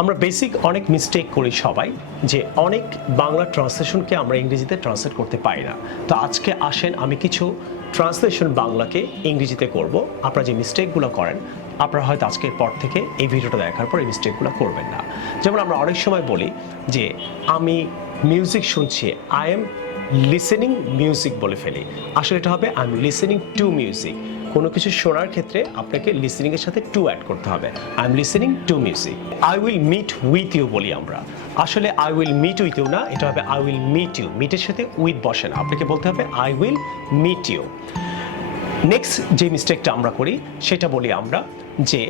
আমরা বেসিক অনেক মিস্টেক করি সবাই, যে অনেক বাংলা ট্রান্সলেশনকে আমরা ইংরেজিতে ট্রান্সলেট করতে পারি না। তো আজকে আসেন আমি কিছু ট্রান্সলেশন বাংলাকে ইংরেজিতে করব। আপনারা যে মিস্টেকগুলো করেন, আপনারা হয়তো আজকের পর থেকে এই ভিডিওটা দেখার পর এই মিস্টেকগুলো করবেন না। যেমন আমরা অনেক সময় বলি যে আমি মিউজিক শুনছি, আই এম লিসেনিং মিউজিক বলে ফেলি। আসলে এটা হবে I am listening to music. কোনো কিছু শোনার ক্ষেত্রে আপনাকে লিসেনিংয়ের সাথে টু অ্যাড করতে হবে। I am listening to music. I will meet with you বলি আমরা, আসলে I will meet with you না, এটা হবে আই উইল মিট ইউ। মিটের সাথে উইথ বসে না, আপনাকে বলতে হবে I will meet you. Next যে মিস্টেকটা আমরা করি সেটা বলি আমরা যে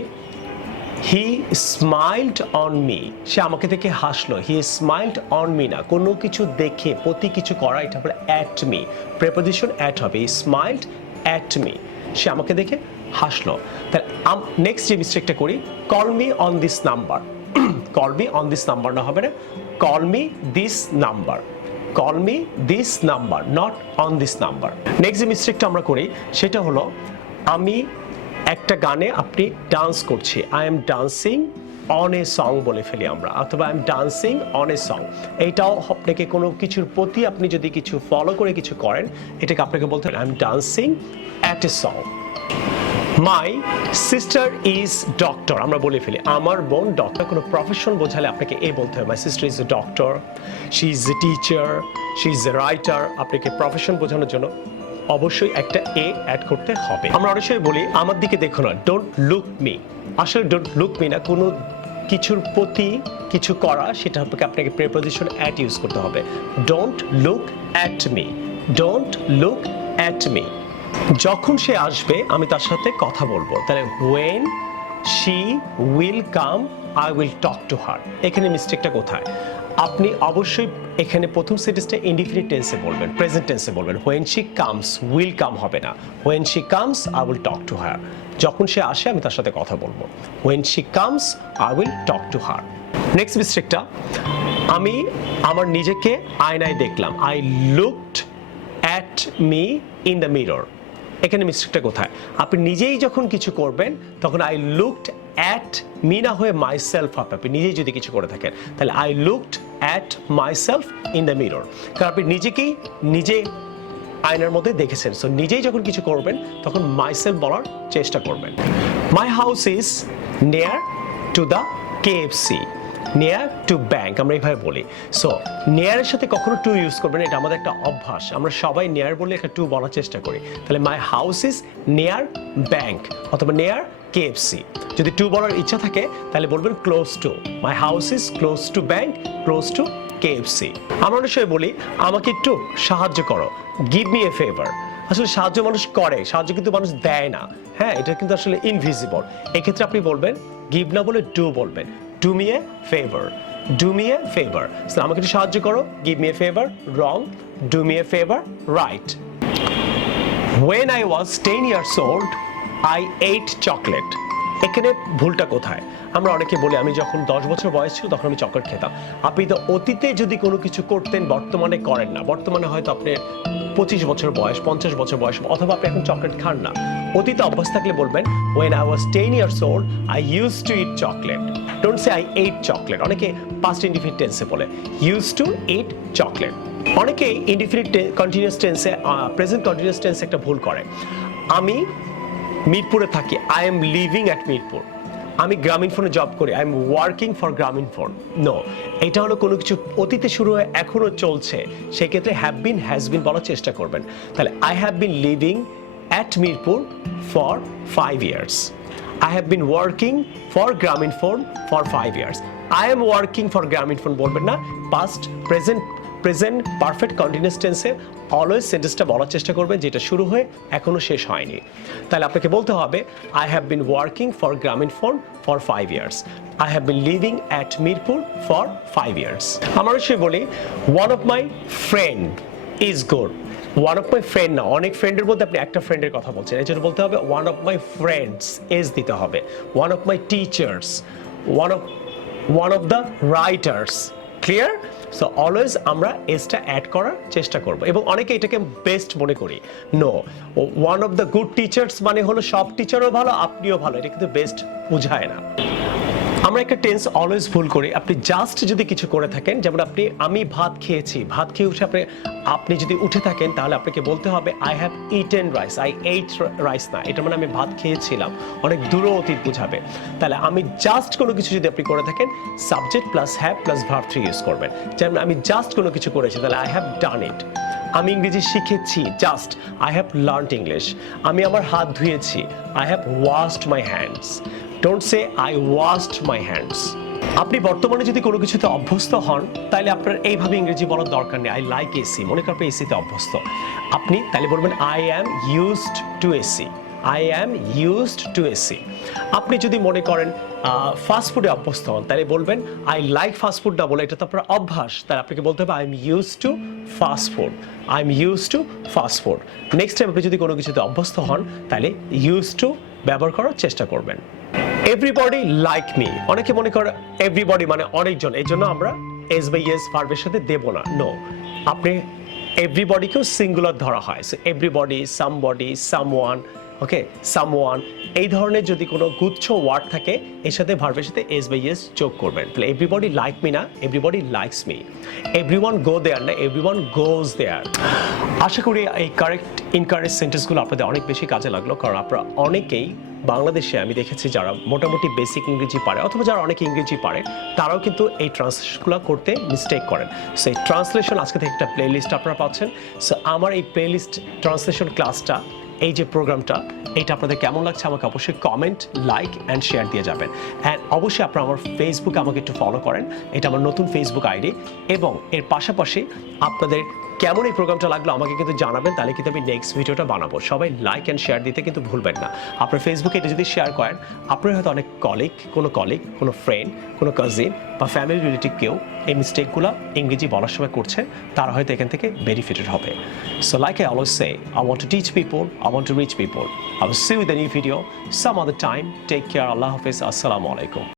হি স্মাইলড অন মি, সে আমাকে দেখে হাসলো। হি স্মাইলড অন মি না, কোনো কিছু দেখে প্রতি কিছু করা, এটা বলে অ্যাট মি, প্রেপোজিশন অ্যাট হবে। হি স্মাইলড অ্যাট মি, সে আমাকে দেখে হাসলো। তাহলে নেক্সট যে মিস্টেকটা করি, call me on this number. Call me on this number না, হবে না, call me this number. Call me this number, not on this number. Next যে মিস্টেকটা আমরা করি সেটা হলো, আমি একটা গানে আপনি ডান্স করছি, I am dancing on a song বলে ফেলি আমরা, অথবা I am dancing on a song. এইটাও আপনাকে কোনো কিছুর প্রতি আপনি যদি কিছু ফলো করে কিছু করেন, এটাকে আপনাকে বলতে হবে I M dancing at a song. My sister is doctor, আমরা বলে ফেলি আমার বোন ডক্টর। কোনো প্রফেশন বোঝালে আপনাকে এ বলতে হবে, my sister is a doctor, she is a teacher, she is a writer. আপনাকে প্রফেশন বোঝানোর জন্য অবশ্যই একটা এ অ্যাড করতে হবে। আমরা অনেক সময় বলি আমার দিকে দেখো না, ডোন্ট লুক মি। আসলে ডোন্ট লুক মি না, কোনো কিছুর প্রতি কিছু করা, সেটা আপনাকে প্রেপোজিশন অ্যাট ইউজ করতে হবে। Don't look at me, don't look at me. যখন সে আসবে আমি তার সাথে কথা বলবো, তাহলে when she will come I will talk to her। এখানে মিস্টেকটা কোথায়? আপনি অবশ্যই এখানে প্রথম সেন্টেন্সটা ইনডিফিনিট টেন্সে বলবেন, প্রেজেন্ট টেন্সে বলবেন। when she comes, will come হবে না, when she comes I will talk to her। যখন সে আসে আমি তার সাথে কথা বলবো, when she comes I will talk to her। Next মিস্টেকটা, আমি আমার নিজেকে আয়নায় দেখলাম, I looked at me in the mirror। এখানে মিস্টেকটা কোথায়? আপনি নিজেই যখন কিছু করবেন তখন আই লুকড অ্যাট মি না হয়ে মাই সেলফ হবে। আপনি নিজেই যদি কিছু করে থাকেন তাহলে I looked at my self in the mirror, কারণ আপনি নিজেকেই নিজে আয়নার মধ্যে দেখেছেন। সো নিজেই যখন কিছু করবেন তখন মাই সেলফ বলার চেষ্টা করবেন। My house is near to the KFC, near to bank, আমরা এইভাবে বলি। সো নিয়ারের সাথে কখনো টু ইউজ করবেন, এটা আমাদের একটা অভ্যাস। আমরা সবাই নিয়ার বলে একটা টু বলার চেষ্টা করি। তাহলে my house is near bank অথবা নিয়ার KFC। যদি টু বলার ইচ্ছা থাকে তাহলে বলবেন close two, my house is close to bank, close two KFC। আমরা অনেক সময় বলি আমাকে একটু সাহায্য করো, গিভ মি এ ফেভার। আসলে সাহায্য মানুষ করে, সাহায্য কিন্তু মানুষ দেয় না। হ্যাঁ, এটা কিন্তু আসলে ইনভিজিবল। এক্ষেত্রে আপনি বলবেন গিভ না বলে ডু বলবেন, do me a favor, do me a favor। So আমাকে একটু সাহায্য করো, give me a favor, wrong, do me a favor, right। When I was 10 years old, I ate chocolate। এখানে ভুলটা কোথায়? আমরা অনেকে বলি আমি যখন 10 বছর বয়স ছিল তখন আমি চকলেট খেতাম। আপনি তো অতীতে যদি কোনো কিছু করতেন, বর্তমানে করেন না। বর্তমানে হয়তো আপনার 25 বছর বয়স, 50 বছর বয়স, অথবা আপনি এখন চকলেট খান না। অতীতে অভ্যাস থাকলে বলবেন when I was 10 years old, I used to eat chocolate। Don't say I ate chocolate। অনেকে past indefinite টেন্সে বলে used to eat chocolate। অনেকে ইনডিফিনিট কন্টিনিউয়াস টেন্সে, প্রেজেন্ট কন্টিনিউয়াস টেন্সে একটা ভুল করে। আমি মিরপুরে থাকি, I am leaving at Mirpur. আমি গ্রামীণ ফোনে জব করি, আই এম ওয়ার্কিং ফর গ্রামীণ ফোন। নো, এটা হলো কোনো কিছু অতীতে শুরু হয়ে এখনো চলছে, সেক্ষেত্রে হ্যাভ বিন, হ্যাজ বিন বলার চেষ্টা করবেন। তাহলে I have been leaving at Mirpur for 5 years। I have been working for Grameenphone for 5 years। I am working for Grameenphone বলবেন না, past, present perfect continuous tense এ অলওয়েজ সেন্টেন্সটা বলার চেষ্টা করবেন যেটা শুরু হয়ে এখনো শেষ হয়নি। তাহলে আপনাকে বলতে হবে I have been working for Grameenphone for 5 years। I have been living at Mirpur for 5 years। আমরা সে বলি one of my friend is good। One of my friend না, অনেক ফ্রেন্ডের মধ্যে আপনি একটা ফ্রেন্ডের কথা বলছেন, এই জন্য বলতে হবে one of my friends, as দিতে হবে। One of my teachers, one of the writers. Clear? So always আমরা এসটা অ্যাড করার চেষ্টা করব, এবং অনেকে এটাকে বেস্ট মনে করি। No, one of the good teachers মানে হলো সব টিচারও ভালো, আপনিও ভালো, এটা কিন্তু বেস্ট বোঝায় না। আমরা একটা টেন্স অলওয়েজ ভুল করি। আপনি জাস্ট যদি কিছু করে থাকেন, যেমন আমি ভাত খেয়েছি, ভাত খেয়ে উঠে আপনি যদি উঠে থাকেন তাহলে আপনাকে বলতে হবে I have eaten rice, I ate rice না, এটা মানে আমি ভাত খেয়েছিলাম, অনেক দূর অতীত বুঝাবে। তাহলে আমি জাস্ট কোনো কিছু যদি আপনি করে থাকেন, subject plus have plus verb three use করবেন। যেমন আমি জাস্ট কোনো কিছু করেছি, তাহলে আই হ্যাভ ডান ইট। আমি ইংরেজি শিখেছি, just I have learned English. আমি আমার হাত ধুয়েছি, I have washed my hands. Don't say I washed my hands. আপনি বর্তমানে যদি কোনো কিছুতে অভ্যস্ত হন, তাহলে আপনার এইভাবে ইংরেজি বলার দরকার নেই। আই লাইক এসি, মনে করেন আপনি এসিতে অভ্যস্ত, আপনি তাহলে বলবেন I am used to AC, I am used to AC. আপনি যদি মনে করেন ফাস্টফুডে অভ্যস্ত হন, তাহলে বলবেন আই লাইক ফাস্টফুড না বলে এটা তো আপনার অভ্যাস, তাহলে আপনাকে বলতে হবে I M used to fast food, I am used to fast food. Next time আপনি যদি কোনো কিছুতে অভ্যস্ত হন, তাহলে ইউজড টু ব্যবহার করার চেষ্টা করবেন। এভরিবডি লাইক মি, অনেকে মনে করে এভরিবডি মানে অনেকজন, এই জন্য আমরা এস বাই এস ভার্বের সাথে দেব না। নো, আপনি এভরিবডিকেও সিঙ্গুলার ধরা হয়। সো এভরিবডি, সামবডি, সামওয়ান, ওকে, সামওয়ান, এই ধরনের যদি কোনো গুচ্ছ ওয়ার্ড থাকে এর সাথে ভার্বের সাথে এস বাই এস যোগ করবেন। তাহলে এভরিবডি লাইক মি না, এভরিবডি লাইকস মি। এভরিওয়ান গো দেয়ার না, এভরিওয়ান গোজ দেয়ার। আশা করি এই কারেক্ট ইনকারেক্ট সেন্টেন্সগুলো আপনাদের অনেক বেশি কাজে লাগলো, কারণ আপনারা অনেকেই বাংলাদেশে আমি দেখেছি যারা মোটামুটি বেসিক ইংরেজি পারে অথবা যারা অনেক ইংরেজি পারে, তারাও কিন্তু এই ট্রান্সলেশনগুলো করতে মিস্টেক করেন। সো এই ট্রান্সলেশন আজকে থেকে একটা প্লে লিস্ট আপনারা পাচ্ছেন। সো আমার এই প্লে লিস্ট ট্রান্সলেশন ক্লাসটা, এই যে প্রোগ্রামটা, এটা আপনাদের কেমন লাগছে আমাকে অবশ্যই কমেন্ট, লাইক অ্যান্ড শেয়ার দিয়ে যাবেন। অ্যান্ড অবশ্যই আপনারা আমার ফেসবুকে আমাকে একটু ফলো করেন, এটা আমার নতুন ফেসবুক আইডি। এবং এর পাশাপাশি আপনাদের কেমন এই প্রোগ্রামটা লাগলো আমাকে কিন্তু জানাবেন, তাহলে কিন্তু আমি নেক্সট ভিডিওটা বানাবো। সবাই লাইক অ্যান্ড শেয়ার দিতে কিন্তু ভুলবেন না। আপনার ফেসবুকে এটা যদি শেয়ার করেন, আপনার হয়তো অনেক কলিগ, কোনো ফ্রেন্ড, কোনো কাজিন বা ফ্যামিলি রিলেটিভ কেউ এই মিস্টেকগুলো ইংরেজি বলার সময় করছে, তারা হয়তো এখান থেকে বেনিফিটেড হবে। So like I always say, I want to teach people, I want to reach people. I will see you with a new video some other time. Take care. Allah Hafiz. Assalamu alaikum.